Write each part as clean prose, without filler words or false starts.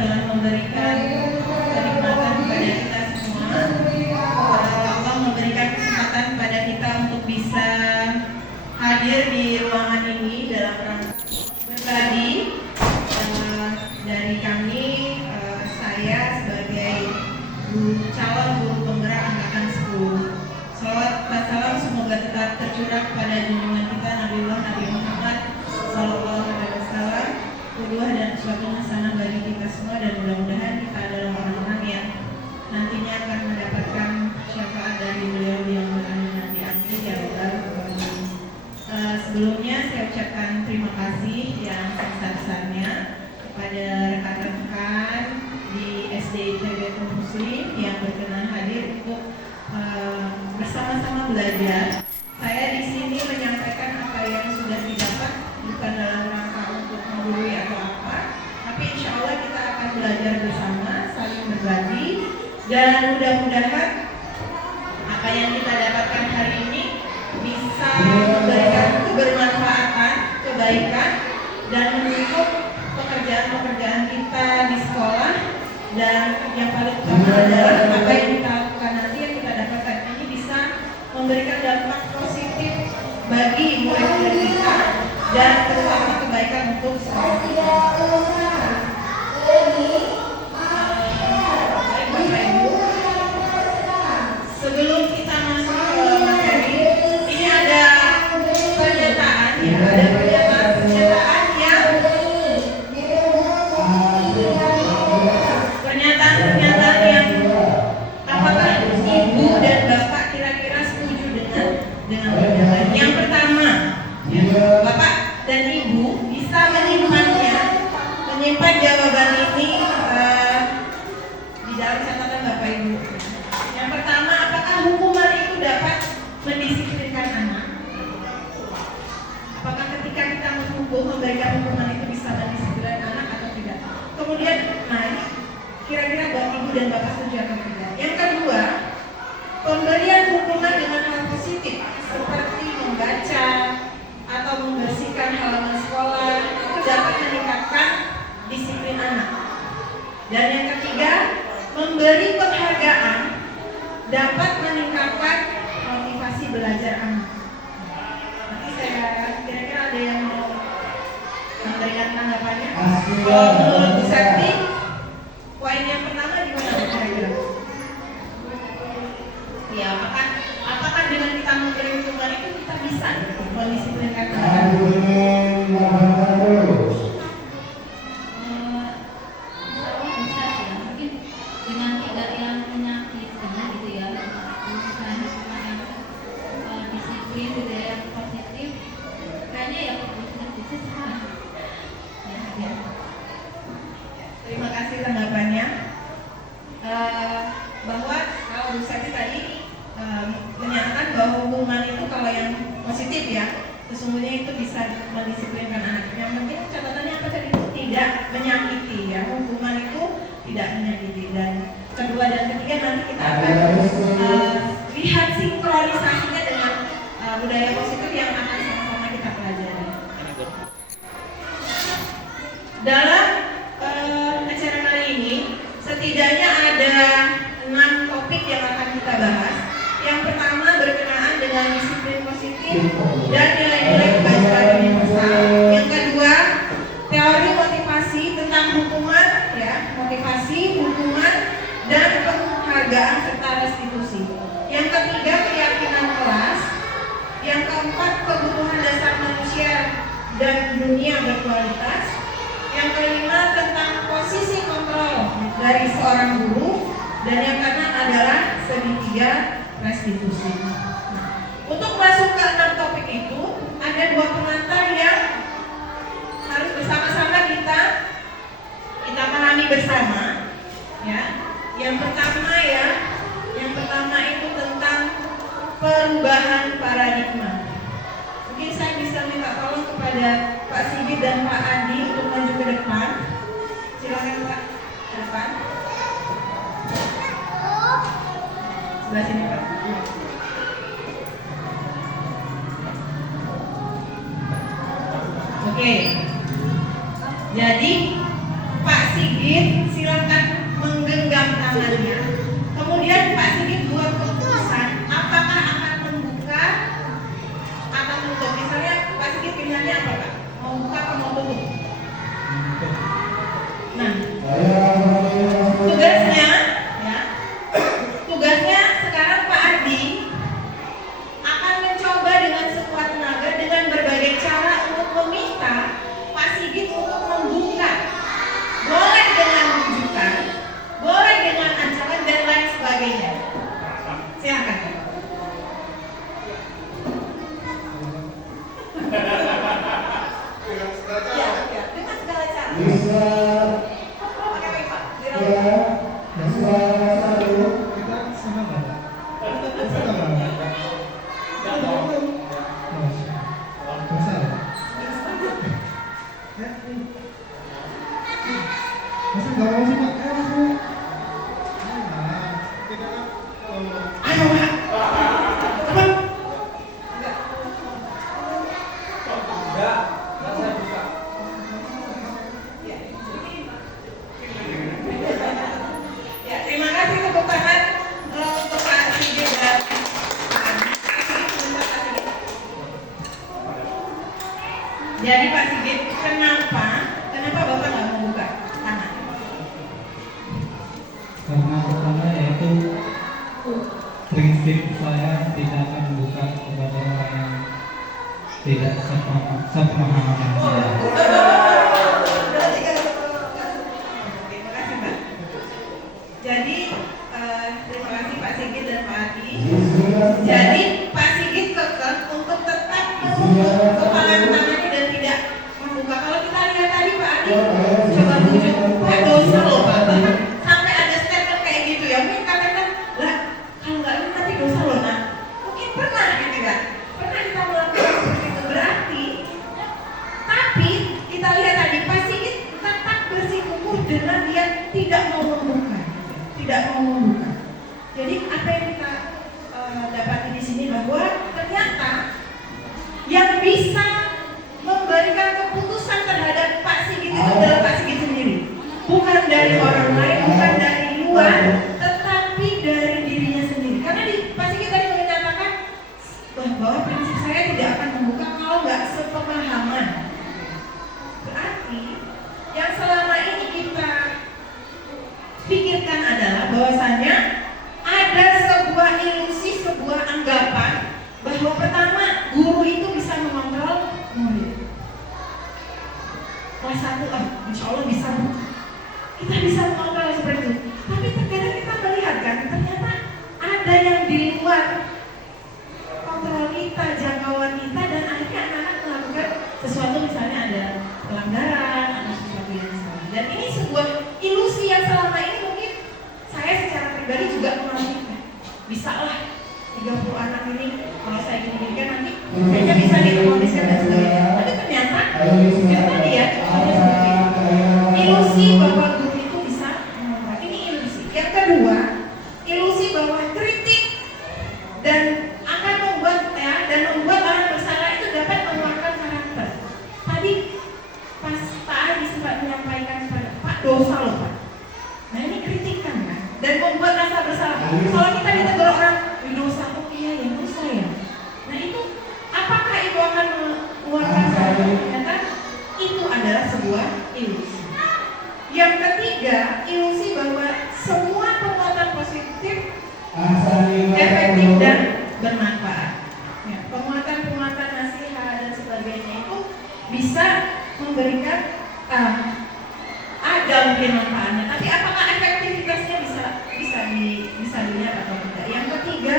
telah memberikan kenikmatan kepada kita semua. Allah memberikan kesempatan kepada kita untuk bisa hadir di ruangan ini dalam rangka berbagi. Dari kami, saya sebagai calon guru penggerak angkatan 10. Salawat dan salam semoga tetap tercurah kepada junjungan kita Nabi Muhammad Sallallahu Alaihi Wasallam, qudwah dan uswatun hasanah bagi kita semua, dan mudah-mudahan kita adalah orang-orang yang nantinya akan mendapatkan syafaat dari beliau yang berada di akhir ya Allah. Sebelumnya saya ucapkan terima kasih yang sebesar-besarnya kepada rekan-rekan di SD ITB Muslim yang berkenan hadir untuk bersama-sama belajar. Saya di sini menyampaikan apa yang sudah didapat, bukan dalam rangka untuk menggurui atau apa, tapi insya Allah kita akan belajar bersama, saling berbagi, dan mudah-mudahan apa yang kita dapatkan hari ini bisa memberikan kebermanfaatan, kebaikan, dan mendukung pekerjaan-pekerjaan kita di sekolah. Dan yang paling utama adalah apa yang kita lakukan nanti, yang kita dapatkan ini bisa memberikan dampak positif bagi murid-murid kita dan terutama kebaikan untuk semua kita. Baik Bapak Ibu, sebelum kita masuk ke materi, ini ada pernyataan ya, ada pernyataan yang apakah Ibu dan Bapak kira-kira setuju dengan pernyataan. Yang pertama, ya, Bapak dan Ibu bisa menyimpan jawaban ini di dalam catatan Bapak Ibu. Yang pertama, apakah hukuman itu dapat mendisiplinkan anak? Apakah ketika kita memberikan hukuman itu bisa mendisiplinkan anak atau tidak? Kemudian, nah ini kira-kira Ibu dan Bapak setuju atau tidak? Yang kedua, pemberian hukuman dengan hal positif seperti membaca atau membersihkan halaman sekolah dapat meningkatkan disiplin anak. Dan yang ketiga, memberi penghargaan dapat meningkatkan motivasi belajar anak. Nanti saya kira-kira ada yang mau memberikan tanggapannya. Kalau menurut Bu Sakti, poin yang pertama gimana kira-kira? Ya, apakah dengan kita memberi hukuman itu kita bisa mendisiplinkan anak? Bisa ya, mungkin dengan tidak yang menyakiti gitu ya, misalnya hukuman yang disiplin gitu ya, yang positif, kayaknya ya positif ya. Terima kasih tanggapannya. Bahwa kalau Bu Sakti tadi menyatakan bahwa hukuman itu kalau yang positif ya, sesungguhnya itu bisa mendisiplinkan anak. Yang penting catatannya apa tadi? Tidak menyakiti ya. Hukuman itu tidak menyakiti. Dan kedua dan ketiga nanti kita akan lihat sinkronisasinya dengan budaya positif yang akan sama-sama kita pelajari. Dalam acara kali ini setidaknya ada 6 topik yang akan kita bahas. Yang pertama berkenaan dengan disiplin positif dan nilai-nilai kebajikan universal. Yang kedua, teori motivasi tentang hukuman ya, motivasi, hukuman, dan penghargaan serta restitusi. Yang ketiga, keyakinan kelas. Yang keempat, kebutuhan dasar manusia dan dunia berkualitas. Yang kelima, tentang posisi kontrol dari seorang guru. Dan yang keenam adalah segitiga restitusi. Untuk masuk ke 6 topik itu, ada 2 pengantar yang harus bersama-sama kita pahami bersama. Ya, yang pertama itu tentang perubahan paradigma. Mungkin saya bisa minta tolong kepada Pak Sigit dan Pak Andi untuk maju ke depan. Silakan Pak, ke depan. Sebelah sini Pak. Oke. Jadi Pak Sigit Sigit silakan menggenggam tangannya. Kemudian Pak Sigit buat keputusan apakah akan membuka atau menutup. Misalnya Pak Sigit pilihannya apa Pak? Mau buka atau mau tutup? Nah, tugasnya ya, tugasnya sekarang Pak Ardi akan mencoba dengan sekuat tenaga dengan berbagai cara untuk meminta Pak Sigit untuk membuka. Boleh dengan rujukan, boleh dengan ancaman dan lain sebagainya. Silakan. Ya, dengan segala cara. Oke, baik Pak. Ayo Pak. Ya, terima kasih tepuk tangan untuk Pak Sigit dan Pak Adi. Jadi Pak Sigit, kenapa Bapak nggak mau buka tangan? Karena pertama yaitu prinsip saya tidak akan membuka kepada orang yang tidak sepemahaman saya. Terima kasih Pak. Jadi terima kasih Pak Sigit dan Pak Adi. Jadi Pak Sigit kekeh untuk tetap menutup kepala tangannya dan tidak membuka. Kalau kita lihat tadi Pak Adi coba bujuk, Pak dosa loh Pak. Bahkan sampai ada statement kayak gitu ya. Mungkin katakan lah kalau nggak ini nanti dosa loh. Nah mungkin pernah gitu kan. Pernah kita melakukan seperti itu berarti. Tapi kita lihat tadi Pak Sigit tetap bersikukuh dengan dia tidak mau membuka. Tidak mau membuka. Jadi apa yang kita dapati di sini bahwa ternyata yang bisa memberikan keputusan terhadap Pak Sigit itu adalah Pak Sigit sendiri, bukan dari orang lain, bukan dari luar, tetapi dari dirinya sendiri. Karena Pak Sigit tadi menyatakan bahwa prinsip saya tidak akan membuka kalau nggak sepemahaman. Berarti yang selama ini kita pikirkan adalah bahwasannya ada sebuah ilusi, sebuah anggapan bahwa pertama guru itu bisa mengontrol murid. Kelas 1, insya Allah bisa. Kita bisa mengontrol seperti itu. Tapi terkadang kita melihat kan, ternyata ada yang di luar kontrol kita, jangkauan kita, dan akhirnya anak-anak melakukan sesuatu, misalnya ada pelanggaran atau sesuatu yang salah. Dan ini sebuah ilusi yang selama ini mungkin saya secara pribadi juga mengalami. Bisa lah 30 anak ini kalau saya gini-gini kan nanti kayaknya bisa dikomunikasikan dan sebagainya. Tapi ternyata itu tadi ya contohnya seperti itu. Ilusi bahwa guru itu bisa mengontrol. Ini ilusi. Yang kedua, ilusi bahwa kritik dan akan membuat orang bersalah itu dapat mengeluarkan karakter. Tadi pas Pak Adi sempat menyampaikan pada Pak dosa loh Pak. Nah ini kritikan kan dan membuat rasa bersalah. Kalau kita ditegur orang dosa, oh iya ya dosa ya. Nah itu apakah itu akan mengeluarkan karakter? Ternyata itu adalah sebuah ilusi. Yang ketiga, ilusi bahwa semua penguatan positif efektif dan bermanfaat. Ya, penguatan nasihat dan sebagainya itu bisa memberikan ada mungkin manfaatnya, tapi apakah efektivitasnya bisa dilihat atau tidak? Yang ketiga,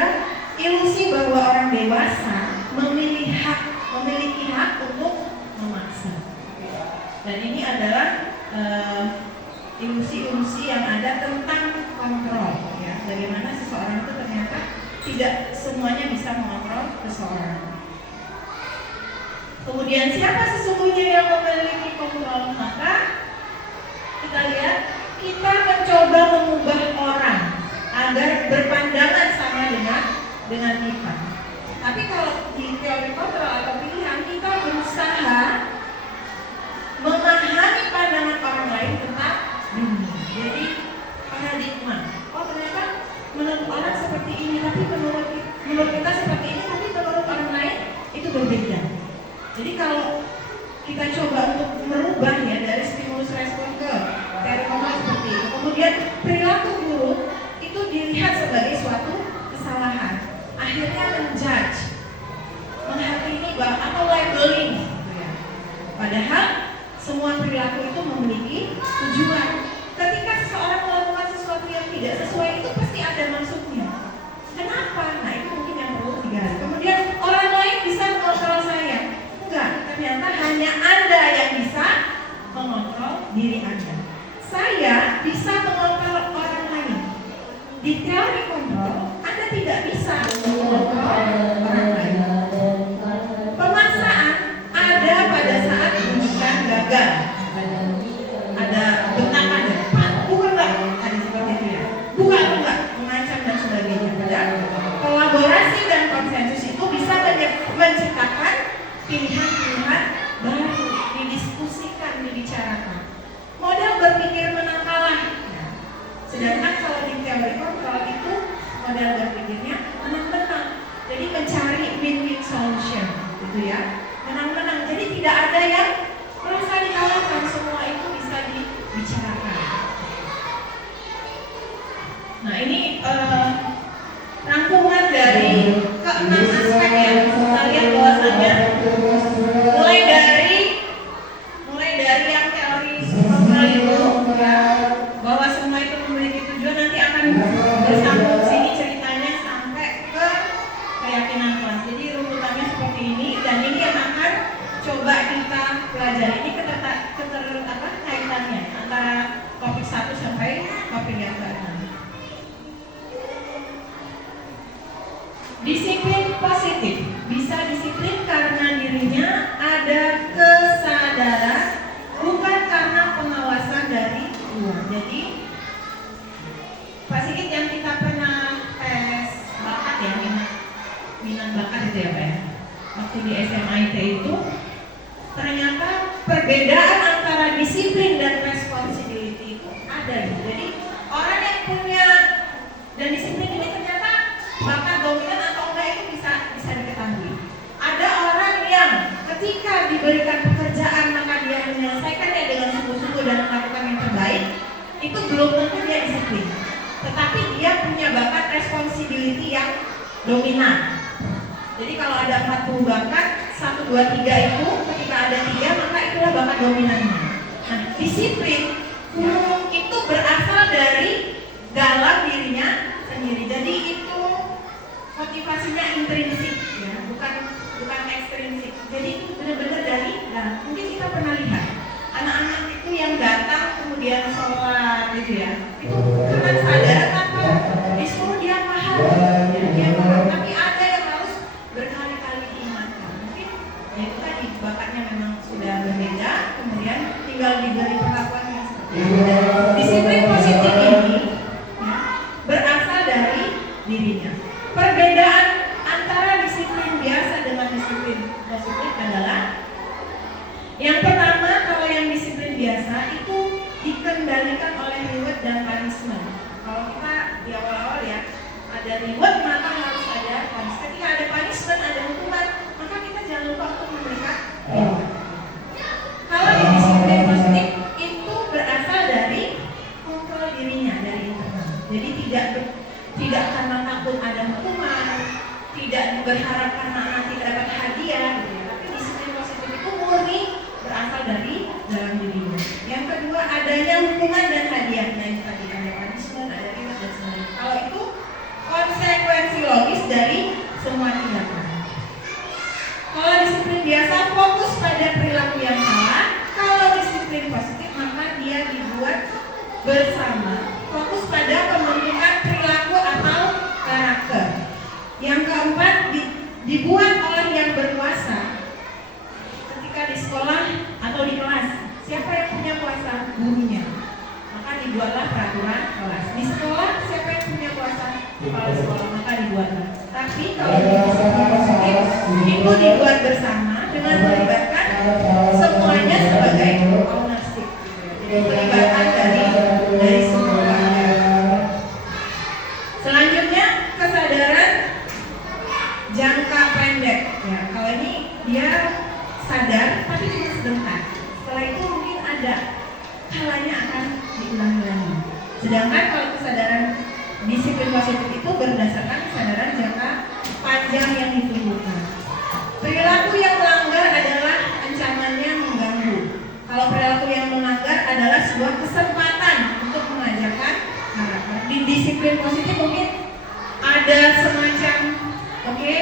ilusi bahwa orang dewasa memiliki hak untuk memaksa. Dan ini adalah ilusi-ilusi yang ada tentang kontrol, ya. Bagaimana seseorang itu ternyata tidak semuanya bisa mengontrol seseorang. Kemudian siapa sesungguhnya yang memiliki kontrol? Maka kita lihat, kita mencoba mengubah orang agar berpandangan sama dengan kita. Tapi kalau di teori kontrol atau pilihan, kita berusaha memahami pandangan orang lain tentang dunia. kemudian perilaku buruk itu dilihat sebagai suatu kesalahan. Akhirnya menjudge, menghakimi atau labeling gitu ya. Padahal semua perilaku itu memiliki tujuan. Ketika seseorang melakukan sesuatu yang tidak sesuai itu pasti ada maksudnya. Kenapa? Nah itu mungkin yang perlu digali. Kemudian orang lain bisa mengontrol saya. Enggak, ternyata hanya Anda yang bisa mengontrol diri Anda. Saya bisa mengontrol orang lain. Di teori kontrol, Anda tidak bisa mengontrol orang lain. Pemaksaan ada pada saat bukan gagal. Ada bentakan, bukan enggak? Ada seperti itu ya. Bukan enggak, mengancam dan sebagainya. Padahal kolaborasi dan konsensus itu bisa menciptakan pilihan-pilihan baru, didiskusikan, dibicarakan. Model berpikir menang kalah. Sedangkan kalau di teori kontrol itu model berpikirnya menang-menang. Jadi mencari win-win solution, gitu ya. Menang-menang. Jadi tidak ada yang merasa dikalahkan, semua itu bisa dibicarakan. Nah ini rangkuman dari keenam aspek ya. Kita lihat bahwasannya mulai dari yang teori kontrol itu ya, bahwa semua itu memiliki tujuan, nanti akan bersambung sini ceritanya sampai ke keyakinan kelas. Jadi runutannya seperti ini dan ini yang akan coba kita pelajari. Ini kaitannya antara topik 1 sampai topik yang ke-6. Disiplin positif bisa disiplin karena dirinya ada kesadaran, bukan karena pengawasan dari luar. Jadi Pak Sigit yang kita pernah tes bakat ya, minat bakat itu ya Pak ya, waktu di SMA IT itu ternyata perbedaan antara disiplin dan responsibility itu ada gitu. Jadi orang yang punya dan disiplin ini ternyata bakat dominan atau enggak itu bisa diketahui. Ada orang yang ketika diberikan pekerjaan maka dia menyelesaikannya dengan sungguh-sungguh dan melakukan yang terbaik, itu belum tentu dia disiplin. Tetapi dia punya bakat responsibility yang dominan. Jadi kalau ada 40 bakat, 1, 2, 3 itu ketika ada 3 maka itulah bakat dominannya. Nah, disiplin itu berasal dari dalam dirinya sendiri. Jadi itu motivasinya intrinsik ya, bukan ekstrinsik. Jadi itu benar-benar dari dalam. Mungkin kita pernah lihat anak-anak itu yang datang kemudian sholat gitu ya. Itu karena sadar atau disuruh dia paham. Ya, dia paham. Tapi ada yang harus berkali-kali diingatkan. Mungkin ya itu tadi bakatnya memang sudah berbeda, kemudian tinggal diberi perlakuan yang seperti itu. Disiplin positif ini ya, berasal dari dirinya. Perbedaan antara disiplin biasa dengan disiplin positif adalah yang pertama, kalau yang disiplin biasa itu dikendalikan oleh reward dan punishment. Kalau kita di awal-awal ya ada reward maka harus ada punishment. Ketika ada punishment, ada hukuman, maka kita jangan lupa untuk memberikan reward. Kalau di disiplin positif itu berasal dari kontrol dirinya, dari internal. Jadi tidak karena takut ada hukuman, tidak berharap karena nanti dapat hadiah, gitu ya. Tapi disiplin positif itu murni berasal dari dalam dirinya. Yang kedua, adanya hukuman dan hadiahnya. Yang tadi ada punishment, ada reward dan sebagainya. Kalau itu konsekuensi logis dari semua tindakan. Kalau disiplin biasa fokus pada perilaku yang salah. Kalau disiplin positif maka dia dibuat bersama, fokus pada pembentukan perilaku atau karakter. Yang keempat, dibuat oleh yang berkuasa. Ketika di sekolah atau di kelas, siapa yang punya kuasa? Gurunya. Maka dibuatlah peraturan kelas. Di sekolah, siapa yang punya kuasa? Kepala sekolah, maka dibuatlah. Tapi kalau di disiplin positif, itu dibuat bersama dengan melibatkan semuanya sebagai ownership. Jadi melibatkan dari semua. Selanjutnya, kesadaran jangka pendek. Ya, kalau ini dia sadar tapi cuma sebentar. Setelah itu mungkin ada kalanya akan diulang-ulangi. Sedangkan kalau kesadaran disiplin positif itu berdasarkan kesadaran jangka panjang yang ditumbuhkan. Perilaku yang melanggar adalah ancamannya mengganggu. Kalau perilaku yang melanggar adalah sebuah kesempatan untuk mengajarkan karakter. Di disiplin positif mungkin ada semacam, oke,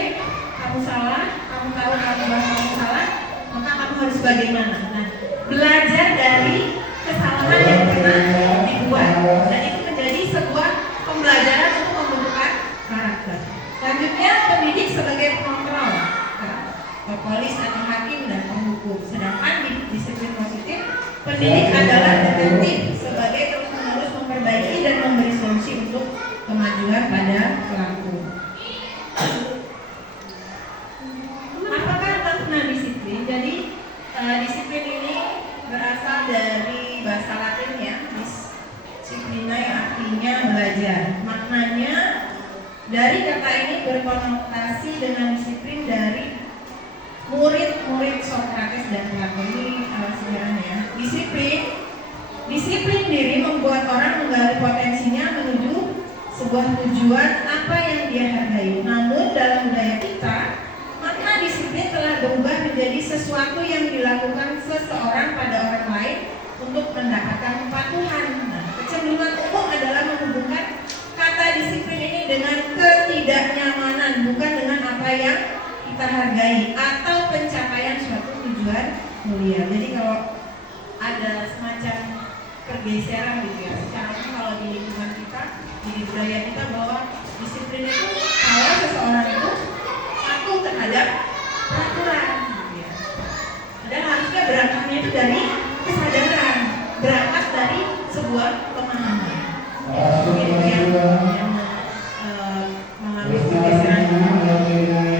kamu salah, kamu tahu bahwa kamu salah, maka kamu harus bagaimana? Nah, belajar dari kesalahan yang pernah dibuat, dan itu menjadi sebuah pembelajaran untuk membentukkan karakter. Selanjutnya, pendidik sebagai pengontrol, polis atau hakim dan penghukum. Sedangkan di disiplin positif, pendidik adalah detektif sebagai terus-menerus memperbaiki dan memberi solusi untuk kemajuan pada pelaku. Apakah makna disiplin? Jadi disiplin ini berasal dari bahasa Latin ya, disciplina yang artinya belajar. Maknanya dari kata ini berkonotasi dengan disiplin dari murid-murid Socrates dan Plato. Ini sejarahnya ya. Disiplin diri membuat orang menggali potensinya menuju sebuah tujuan apa yang dia hargai. Namun dalam budaya kita, makna disiplin telah berubah menjadi sesuatu yang dilakukan seseorang pada orang lain untuk mendapatkan kepatuhan. Nah, kecenderungan umum adalah menghubungkan kata disiplin ini dengan ketidaknyamanan, bukan dengan apa yang kita hargai atau pencapaian suatu tujuan mulia. Jadi kalau ada semacam pergeseran gitu ya, secara kalau di lingkungan kita, di budaya kita, bahwa disiplin itu kalau seseorang itu patuh terhadap peraturan gitu ya. Dan harusnya berangkatnya itu dari kesadaran, berangkat dari sebuah pemahaman. Yang mengalami pergeseran.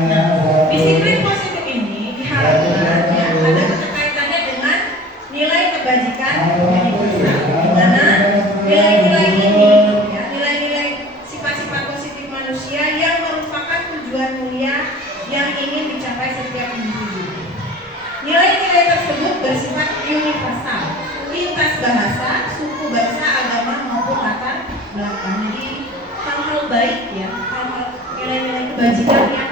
Nah, disiplin positif ini diharapkan ya, ada keterkaitannya dengan nilai kebajikan universal, di mana nilai-nilai ini ya, nilai-nilai sifat-sifat positif manusia yang merupakan tujuan mulia yang ingin dicapai setiap individu. Nilai-nilai tersebut bersifat universal, lintas bahasa, suku, bangsa, agama maupun latar belakang. Jadi hal-hal baik ya, hal-hal nilai-nilai kebajikan yang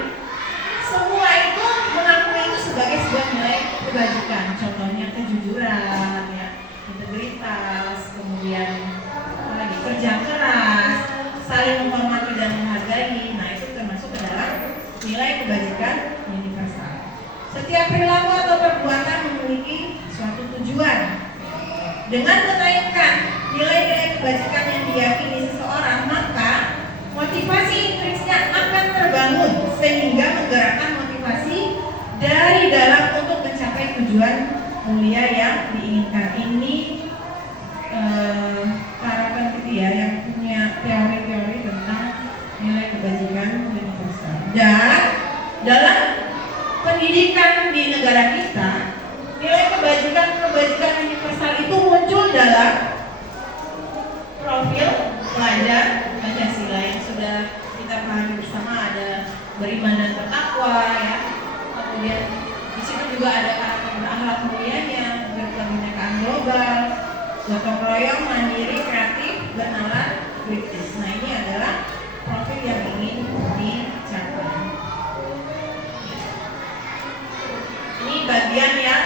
semua itu mengakui itu sebagai sebuah nilai kebajikan. Contohnya kejujuran, ya, integritas, kemudian apalagi kerja keras, saling menghormati dan menghargai. Nah, itu termasuk ke dalam nilai kebajikan universal. Setiap perilaku atau perbuatan memiliki suatu tujuan. Dengan menaikkan nilai-nilai kebajikan yang diyakini seseorang, maka motivasi intrinsnya akan terbangun sehingga menggerakkan motivasi dari dalam untuk mencapai tujuan mulia yang diinginkan. Ini para peneliti ya yang punya teori-teori tentang nilai kebajikan universal. Dan dalam pendidikan di negara kita, nilai kebajikan universal itu muncul dalam profil pelajar Pancasila yang sudah kita pahami bersama. Ada beriman dan bertakwa ya. Kemudian di situ juga ada karakter berakhlak mulianya, berkebinekaan global, gotong royong, mandiri, kreatif, bernalar, kritis. Nah, ini adalah profil yang ingin dicapai. Ini bagian yang